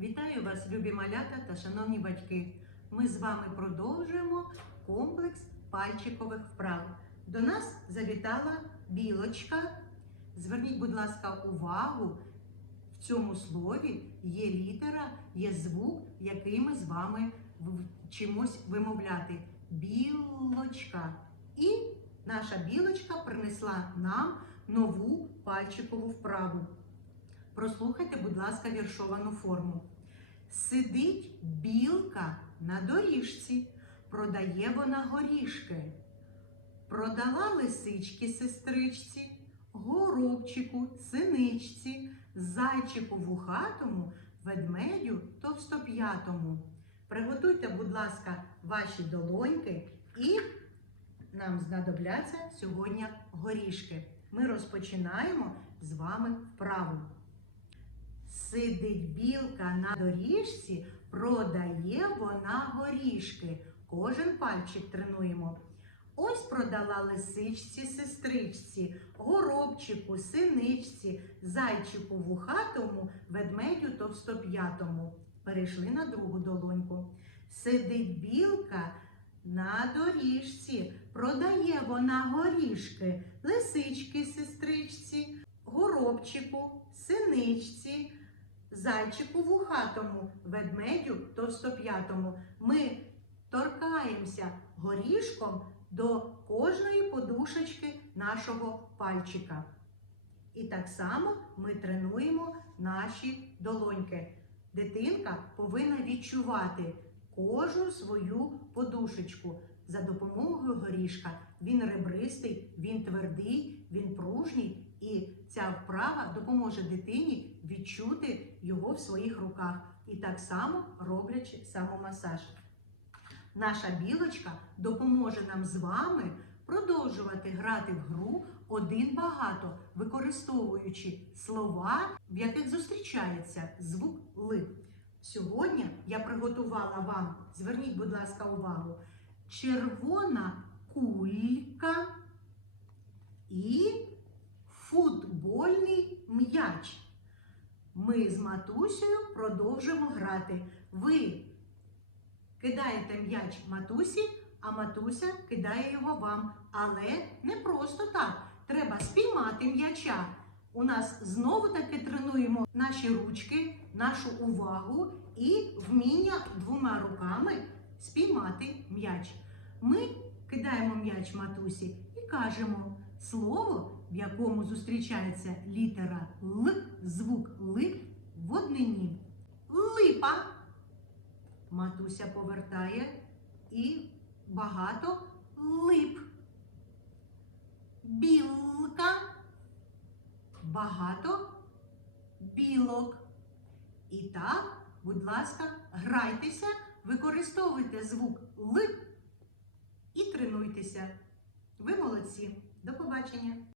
Вітаю вас, любі малята та шановні батьки. Ми з вами продовжуємо комплекс пальчикових вправ. До нас завітала білочка. Зверніть, будь ласка, увагу. В цьому слові є літера, є звук, який ми з вами вчимось вимовляти. Білочка. І наша білочка принесла нам нову пальчикову вправу. Прослухайте, будь ласка, віршовану форму. Сидить білка на доріжці, продає вона горішки. Продала лисички сестричці, горобчику, синичці, зайчику вухатому, ведмедю товстоп'ятому. Приготуйте, будь ласка, ваші долоньки і нам знадобляться сьогодні горішки. Ми розпочинаємо з вами вправу. Сидить білка на доріжці, продає вона горішки. Кожен пальчик тренуємо. Ось продала лисичці, сестричці, горобчику, синичці, зайчику вухатому, ведмедю товстоп'ятому. Перейшли на другу долоньку. Сидить білка на доріжці, продає вона горішки, лисички, сестричці, горобчику, синичці, зайчику вухатому, ведмедю товстоп'ятому. Ми торкаємося горішком до кожної подушечки нашого пальчика. І так само ми тренуємо наші долоньки. Дитинка повинна відчувати кожну свою подушечку за допомогою горішка. Він ребристий, він твердий, він пружній, і ця вправа допоможе дитині відчути його в своїх руках. І так само роблячи самомасаж. Наша білочка допоможе нам з вами продовжувати грати в гру один багато, використовуючи слова, в яких зустрічається звук ли. Сьогодні я приготувала вам, зверніть, будь ласка, увагу, червона кулька і футбольний. Ми з матусею продовжимо грати. Ви кидаєте м'яч матусі, а матуся кидає його вам. Але не просто так. Треба спіймати м'яча. У нас знову таки тренуємо наші ручки, нашу увагу і вміння двома руками спіймати м'яч. Ми кидаємо м'яч матусі і кажемо слово, в якому зустрічається літера Л, звук Л в однині. Липа. Матуся повертає і багато лип. Білка. Багато білок. І так, будь ласка, грайтеся, використовуйте звук Л тренуйтеся. Ви молодці. До побачення!